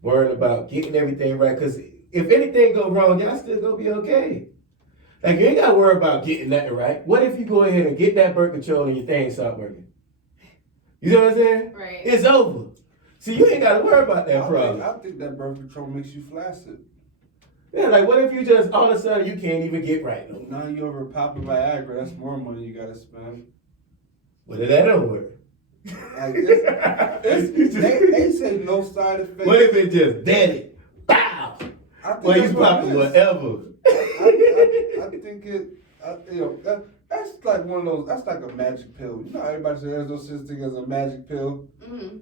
worrying about getting everything right. Cause if anything go wrong, y'all still gonna be okay. Like, you ain't gotta worry about getting nothing right. What if you go ahead and get that birth control and your thing start working? You know what I'm saying? Right. It's over. See, you ain't gotta worry about that problem. I think that birth control makes you flaccid. Yeah, like what if you just all of a sudden you can't even get right no more? Now you over popping Viagra, that's more money you gotta spend. Well, that don't work. Like they say no side effects. What if it just dead it? Bow! Well, you popping whatever. I think that's like one of those. That's like a magic pill. You know, everybody says there's no such thing as a magic pill. Mm-hmm.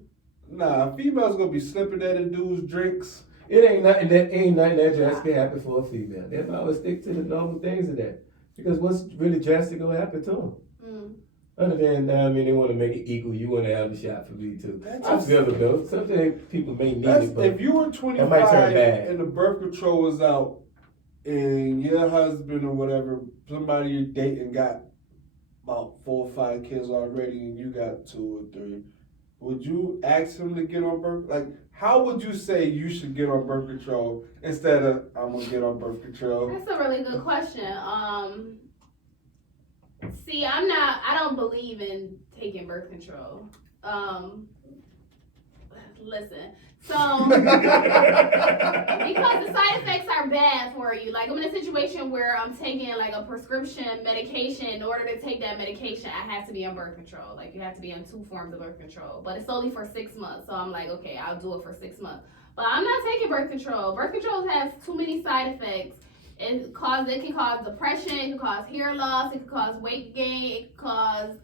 Nah, females gonna be slipping that in dudes' drinks. It ain't nothing that drastic happen for a female. They always stick to the normal things of that. Because what's really drastic gonna happen to them? Mm. Other than, they want to make it equal. You want to have a shot for me too. I feel it though. Sometimes people may need it, but if you were might turn 25 bad. and the birth control was out, and your husband or whatever, somebody you're dating got about 4 or 5 kids already and you got 2 or 3, would you ask him to get on birth? Like, how would you say you should get on birth control instead of I'm gonna get on birth control? That's a really good question. See, I don't believe in taking birth control. Listen. So, because the side effects are bad for you. Like, I'm in a situation where I'm taking, like, a prescription medication. In order to take that medication, I have to be on birth control. Like, you have to be on 2 forms of birth control. But it's only for 6 months. So, I'm like, okay, I'll do it for 6 months. But I'm not taking birth control. Birth control has too many side effects. It can cause depression. It can cause hair loss. It can cause weight gain. It can cause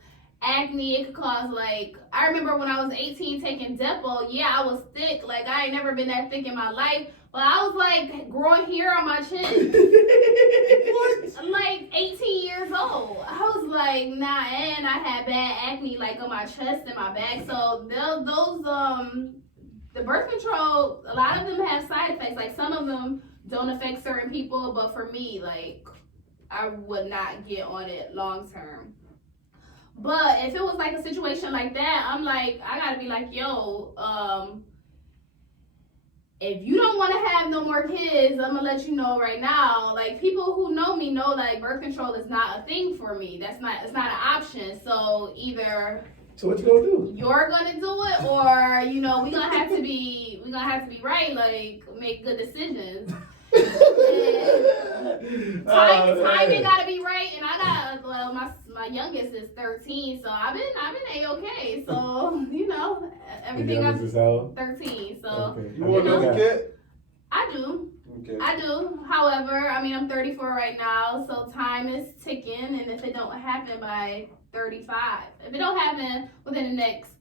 acne. It could cause, like, I remember when I was 18 taking Depo, yeah, I was thick. Like, I ain't never been that thick in my life. But I was, like, growing hair on my chin. What? Like, 18 years old. I was like, nah, and I had bad acne, like, on my chest and my back. So, the birth control, a lot of them have side effects. Like, some of them don't affect certain people. But for me, like, I would not get on it long term. But if it was like a situation like that, I'm like, I gotta be like, yo, if you don't want to have no more kids, I'm gonna let you know right now. Like, people who know me know, like, birth control is not a thing for me. It's not an option. So either what you gonna do? You're gonna do it, or we gonna have to be right. Like, make good decisions. Timing gotta be right, and I got my youngest is 13, so I've been A-okay. So everything Your youngest is how? 13. So okay. You want another kid? I do. Okay. I do. However, I'm 34 right now, so time is ticking, and if it don't happen by 35, if it don't happen within the next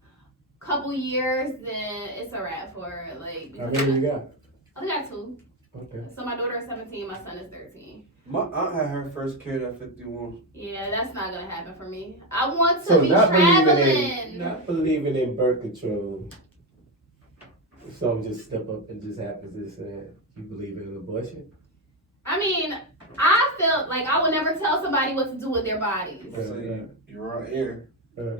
couple years, then it's a wrap for like. How many you got? I got 2. Okay. So my daughter is 17, my son is 13. My aunt had her first kid at 51. Yeah, that's not gonna happen for me. I want to be traveling. Not believing in birth control. Something just step up and just happens. This you believe in an abortion? I feel like I would never tell somebody what to do with their bodies. You're on air.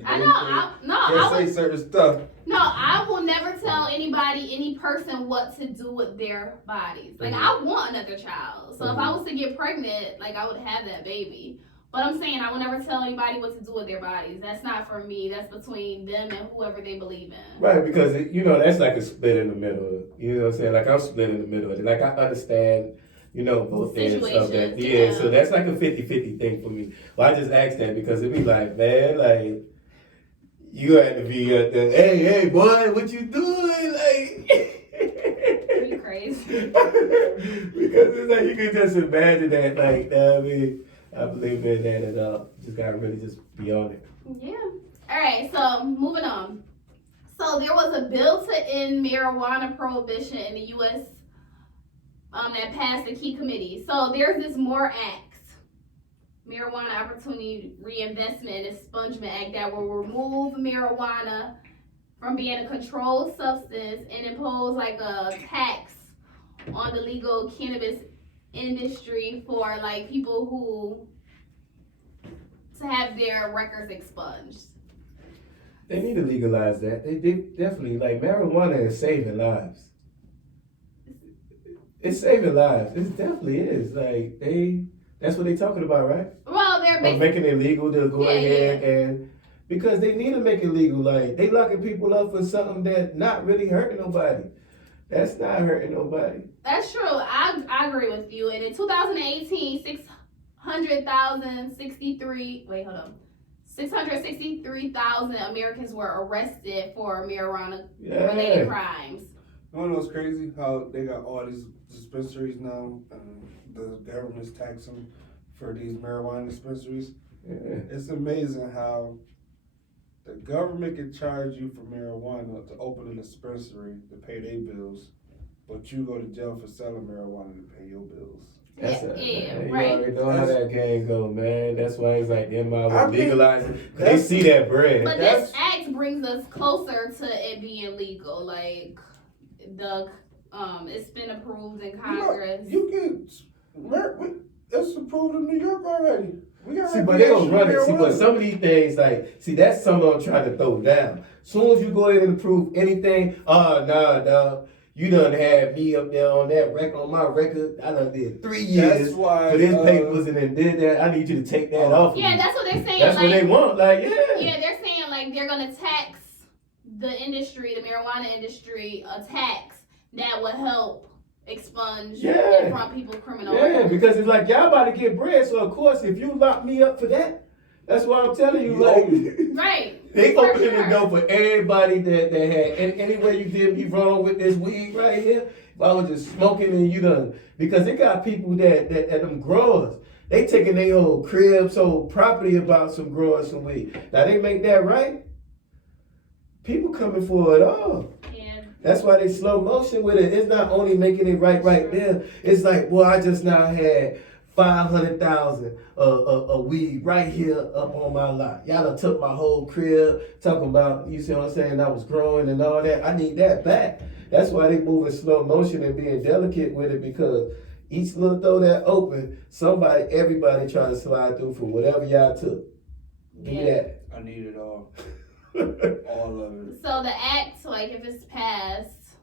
I Say certain stuff. No, I will never tell any person what to do with their bodies. Like, I want another child. So if I was to get pregnant, like, I would have that baby. But I'm saying I will never tell anybody what to do with their bodies. That's not for me. That's between them and whoever they believe in. Right, because, that's like a split in the middle. You know what I'm saying? Like, I'm split in the middle. Like, I understand, both ends of that. Yeah, so that's like a 50-50 thing for me. Well, I just asked that because it'd be like, man, like, you had to be at the, hey, boy, what you doing? Like, are you crazy? Because it's like, you can just imagine that, like, I believe in that at all. Just gotta really just be on it. Yeah. All right, so moving on. So there was a bill to end marijuana prohibition in the U.S. That passed the key committee. So there's this MORE Act, Marijuana Opportunity Reinvestment and Expungement Act, that will remove marijuana from being a controlled substance and impose like a tax on the legal cannabis industry for like people who to have their records expunged. They need to legalize that. They definitely, like, marijuana is saving lives. It's saving lives. It definitely is. Like, that's what they're talking about, right? Well, they're making it legal to go ahead and because they need to make it legal. Like, they locking people up for something that not really hurting nobody. That's not hurting nobody. That's true. I agree with you. And in 2018, 663,000 Americans were arrested for marijuana-related crimes. You know what's crazy? How they got all these dispensaries now, and the government's taxing for these marijuana dispensaries. Yeah. It's amazing how the government can charge you for marijuana to open a dispensary to pay their bills, but you go to jail for selling marijuana to pay your bills. Right. You already know how that game go, man. That's why it's like them out legalizing. They see that bread. But this act brings us closer to it being legal. Like, it's been approved in Congress. It's approved in New York already. See, but they don't run it. See, but some of these things, like, see, that's something I'm trying to throw down. Soon as you go ahead and prove anything, nah, you done had me up there on that record, on my record. I done did 3 years for this papers and then did that. I need you to take that off. Yeah, that's what they're saying. That's what they want. Like, Yeah, they're saying like they're gonna tax the industry, the marijuana industry, a tax that would help expunge and front people criminal. Yeah, because it's like y'all about to get bread, so of course if you lock me up for that, that's why I'm telling you, like, right. They opening the door for everybody that had any way you did me wrong with this weed right here. If I was just smoking and you done, because they got people that them growers, they taking their whole cribs, whole property about some growing some weed. Now they make that right. People coming for it all. That's why they slow motion with it. It's not only making it right there. It's like, well, I just now had 500,000 a weed right here up on my lot. Y'all done took my whole crib, talking about, you see what I'm saying, I was growing and all that. I need that back. That's why they move in slow motion and being delicate with it, because each little throw that open, everybody trying to slide through for whatever y'all took. Give that. I need it all. All of it. So the act, like if it's passed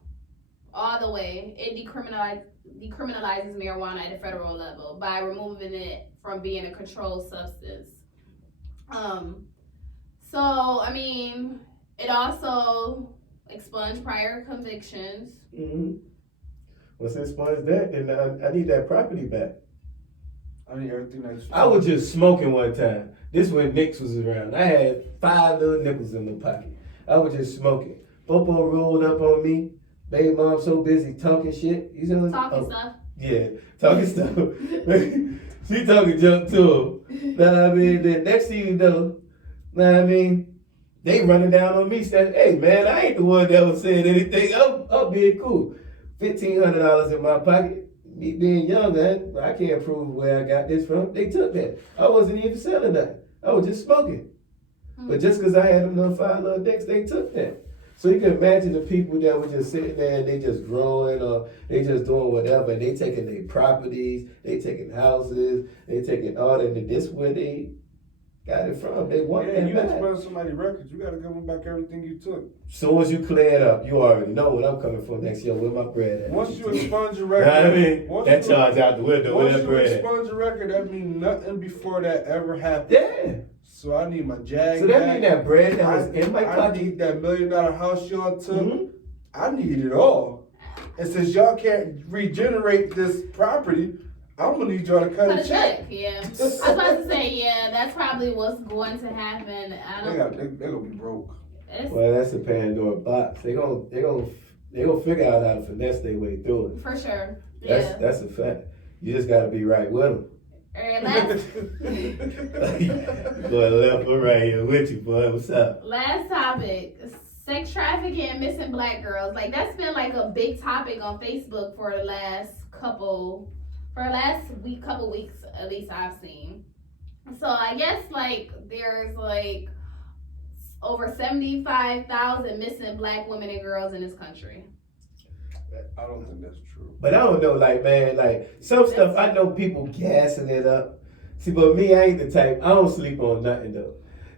all the way, it decriminalizes marijuana at the federal level by removing it from being a controlled substance. So I mean, it also expunged prior convictions. Mm-hmm. Once it expunges that, then I need that property back. I need everything that's. I was just smoking one time. This when Nix was around. I had 5 little nickels in my pocket. I was just smoking. Popo rolled up on me. Baby mom so busy talking shit. You know talking stuff. Yeah, talking stuff. She talking junk to him. Know what I mean? Then next thing you know, I mean, they running down on me saying, "Hey man, I ain't the one that was saying anything. I'm being cool." $1,500 in my pocket. Me being young, man, I can't prove where I got this from. They took that. I wasn't even selling that. I was just smoking. But just because I had them little 5 little dicks, they took that. So you can imagine the people that were just sitting there and they just growing or they just doing whatever, and they taking their properties, they taking houses, they taking all that, and this where they got it from. They want that you back. expunge somebody's records, you gotta give them back everything you took. Soon as you clear it up, you already know what I'm coming for next year. Where my bread at? Once you expunge your record, I mean, that charge out the window. Where that bread at? Once you expunge your record, that means nothing before that ever happened. Yeah. So I need my Jag. So that means that bread that was in my pocket. I need that $1 million house y'all took. Mm-hmm. I need it all. And since y'all can't regenerate this property, I'm gonna need y'all to cut a check. Yeah. I was about to say, yeah, that's probably what's going to happen. They're gonna be broke. Well, that's a Pandora box. They gonna figure out how to finesse their way through it. For sure. That's a fact. You just gotta be right with them. Boy, left or right here with you, boy. What's up? Last topic. Sex trafficking and missing black girls. Like, that's been like a big topic on Facebook for the last couple weeks, at least I've seen. So I guess like there's like over 75,000 missing black women and girls in this country. I don't think that's true. But I don't know, like, man, like, some stuff, I know people gassing it up. See, but me, I ain't the type, I don't sleep on nothing, though.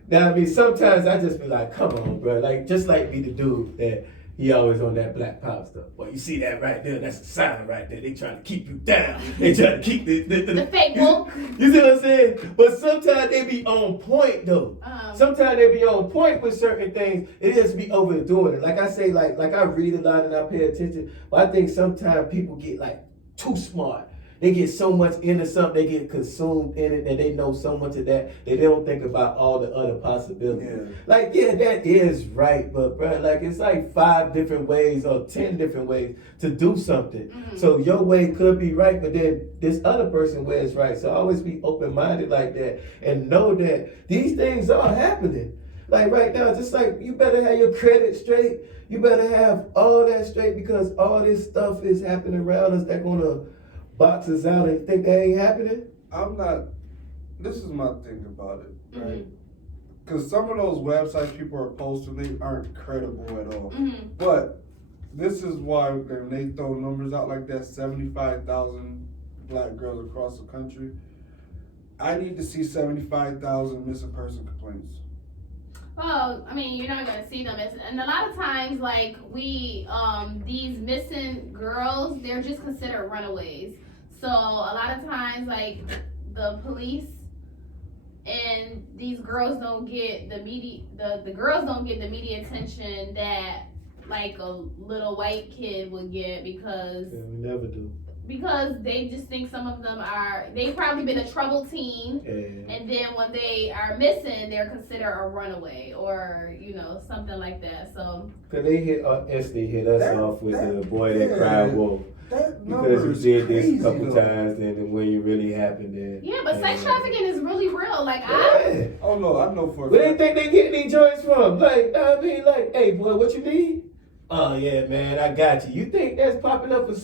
Now, I mean, sometimes I just be like, come on, bro. Like, just like me, the dude that he always on that black power stuff. Well, you see that right there? That's a sign right there. They trying to keep you down. They trying to keep the fake woke. You see what I'm saying? But sometimes they be on point, though. Sometimes they be on point with certain things. It just be overdoing it. Like I say, like I read a lot and I pay attention. But I think sometimes people get like too smart. They get so much into something, they get consumed in it, and they know so much of that they don't think about all the other possibilities. Yeah. Like, yeah, that is right, but bro, like it's like 5 different ways or 10 different ways to do something. Mm-hmm. So your way could be right, but then this other person way is right. So always be open-minded like that and know that these things are happening. Like right now, just like you better have your credit straight. You better have all that straight because all this stuff is happening around us that's gonna box us out and think that ain't happening? This is my thing about it, right? Because some of those websites people are posting, they aren't credible at all. Mm-hmm. But this is why when they throw numbers out like that, 75,000 black girls across the country, I need to see 75,000 missing person complaints. Well, I mean, you're not gonna see them, and a lot of times, like these missing girls, they're just considered runaways. So a lot of times, like the police and these girls don't get the media. The girls don't get the media attention that like a little white kid would get because we never do. Because they just think some of them they've probably been a troubled teen, and then when they are missing, they're considered a runaway or, something like that. So, because they instantly hit us off with the boy that cried wolf. Because you did this a couple times, and when you really happened there. Yeah, but sex trafficking is really real. Like, oh no, I know for a fact. Where they think they getting these joints from? Like, I mean, like, hey boy, what you need? Oh yeah, man, I got you. You think that's popping up for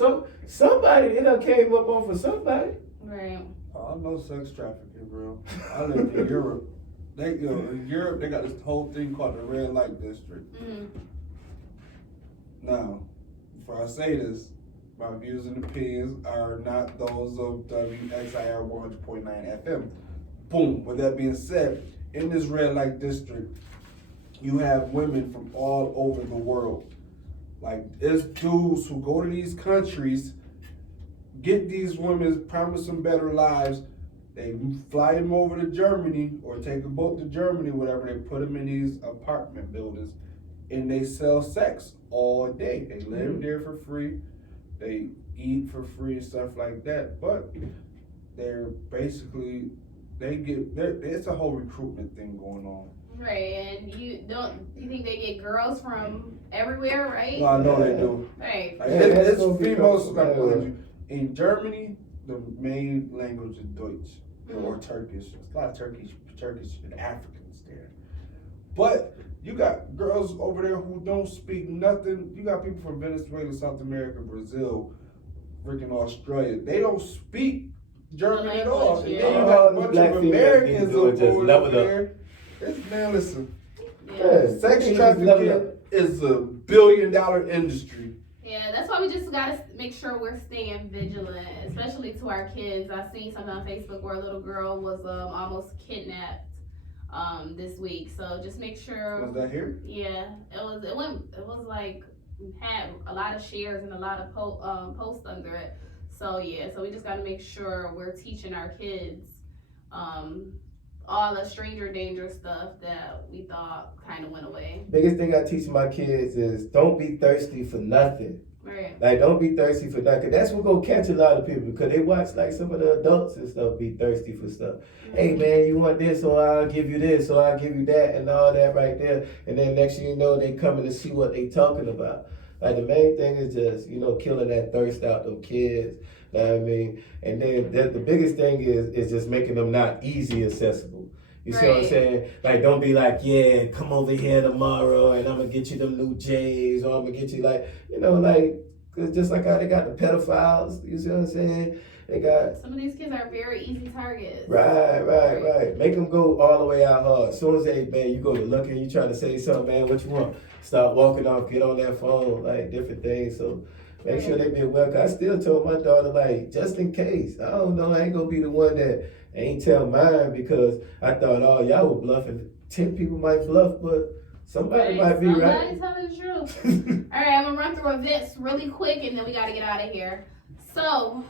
somebody? It done came up on for somebody. Right. I know sex trafficking, bro. I lived in Europe. In Europe, they got this whole thing called the red light district. Mm-hmm. Now, before I say this, my views and opinions are not those of WXIR 100.9 FM. Boom. With that being said, in this red light district, you have women from all over the world. Like, there's dudes who go to these countries, get these women, promise them better lives. They fly them over to Germany or take a boat to Germany, whatever. They put them in these apartment buildings and they sell sex all day. They live there for free. They eat for free and stuff like that. But they're basically, it's a whole recruitment thing going on. Right, and you think they get girls from everywhere, right? No, I know they do. Right. Like, it's females. In Germany, the main language is Deutsch or Turkish. There's a lot of Turkish and Africans there. But you got girls over there who don't speak nothing. You got people from Venezuela, South America, Brazil, freaking Australia. They don't speak German at all. And then you got a bunch of Americans over there. Man, listen. Yeah. Sex trafficking is $1 billion industry. Yeah, that's why we just gotta make sure we're staying vigilant, especially to our kids. I seen something on Facebook where a little girl was almost kidnapped this week. So just make sure. Was that here? Yeah, it was like had a lot of shares and a lot of posts under it. So yeah, so we just gotta make sure we're teaching our kids all the stranger danger stuff that we thought kind of went away. Biggest thing I teach my kids is don't be thirsty for nothing. Right. Like, don't be thirsty for nothing. That's what gonna catch a lot of people because they watch like some of the adults and stuff be thirsty for stuff. Mm-hmm. Hey man, you want this, so I'll give you this, so I'll give you that, and all that right there. And then next thing you know, they coming to see what they talking about. Like, the main thing is just, killing that thirst out them kids. You know what I mean? And then the biggest thing is just making them not easy accessible. You see what I'm saying? Like, don't be like, yeah, come over here tomorrow and I'm going to get you them new J's, or I'm going to get you cause just like how they got the pedophiles, you see what I'm saying? They got... Some of these kids are very easy targets. Right. Make them go all the way out hard. As soon as you go to look and you trying to say something, man, what you want? Start walking off, get on that phone, like different things. So make sure they be well. I still told my daughter, like, just in case. I don't know, I ain't going to be the one that ain't tell mine because I thought, oh, y'all were bluffing. 10 people might bluff, but somebody might be right. Somebody's telling the truth. All right, I'm going to run through events really quick and then we got to get out of here. So,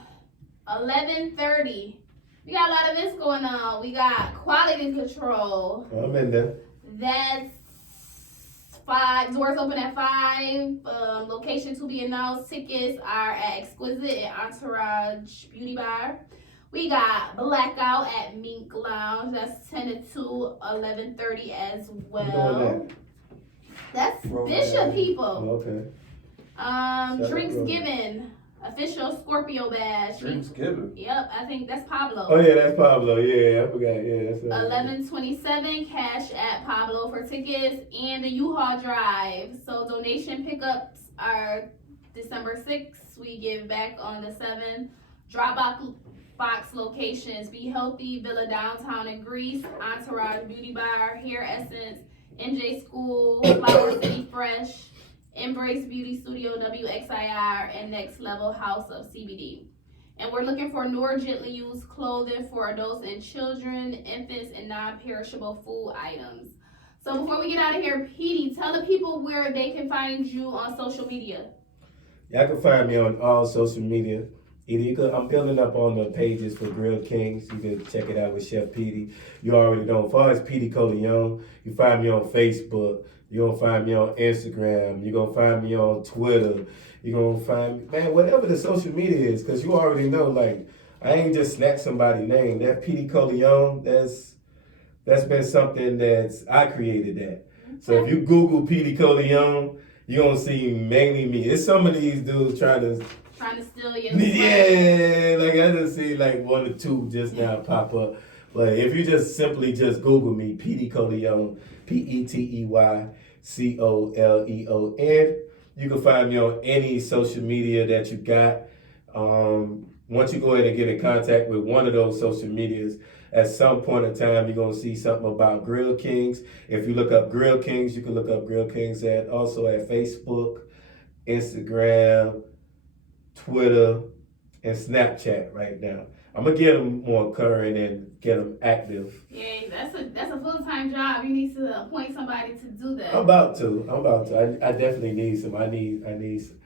11:30. We got a lot of events going on. We got quality control. I'm in there. That's 5. Doors open at 5. Location to be announced. Tickets are at Exquisite and Entourage Beauty Bar. We got Blackout at Mink Lounge. That's 10 to 2, 11:30 as well. That's Bishop people. Oh, okay. Drinks Given. Official Scorpio badge. Drinks Given? Yep, I think that's Pablo. Oh yeah, that's Pablo. Yeah, I forgot. Yeah, that's 11:27. Cash at Pablo for tickets and the U-Haul drive. So donation pickups are December 6th. We give back on the 7th. Dropbox locations: Be Healthy, Villa Downtown in Greece, Entourage Beauty Bar, Hair Essence, MJ School, Flower City Fresh, Embrace Beauty Studio, WXIR, and Next Level House of CBD. And we're looking for newer, gently used clothing for adults and children, infants, and non-perishable food items. So before we get out of here, Petey, tell the people where they can find you on social media. Y'all can find me on all social media. I'm building up on the pages for Grill Kings. You can check it out with Chef Petey. You already know. As far as Petey Coleon, you find me on Facebook. You're going to find me on Instagram. You're going to find me on Twitter. You're going to find me, man, whatever the social media is, because you already know, like, I ain't just snatch somebody's name. That Petey Coleon, that's been something I created that. So if you Google Petey Coleon, you're going to see mainly me. It's some of these dudes trying to steal your yeah, like I just see like one or two just now pop up. But if you just simply just Google me, Petey Coleon, PeteyColeon, you can find me on any social media that you got. Once you go ahead and get in contact with one of those social medias, at some point in time, you're going to see something about Grill Kings. If you look up Grill Kings, you can look up Grill Kings also at Facebook, Instagram, Twitter, and Snapchat right now. I'm going to get them more current and get them active. Yeah, that's a full-time job. You need to appoint somebody to do that. I'm about to. I definitely need some. I need some.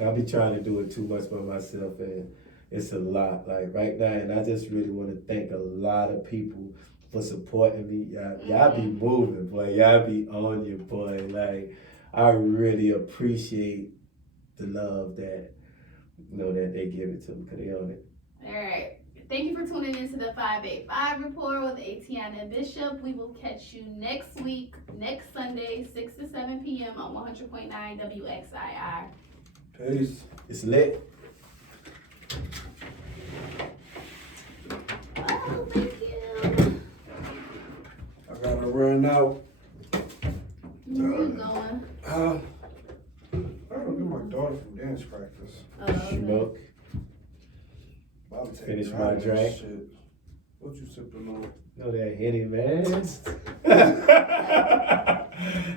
I'll be trying to do it too much by myself, and it's a lot, like right now. And I just really want to thank a lot of people for supporting me. Y'all be moving, boy. Y'all be on your boy. Like, I really appreciate the love that, that they give it to me, because they own it. All right. Thank you for tuning into the 585 Report with Atiana Bishop. We will catch you next week, next Sunday, 6 to 7 p.m. on 100.9 WXIR. Peace. It's lit. Oh, thank you. I gotta run out. Where are you going? I gotta get my daughter from dance practice. Smoke. I'll take Finish her my out of that drink. shit. What you sipping on? Know that Henny, man. I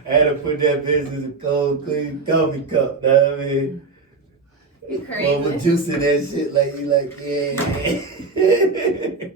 had to put that business in cold, clean coffee cup, know what I mean? You crazy. Over juicing that shit like you like, yeah.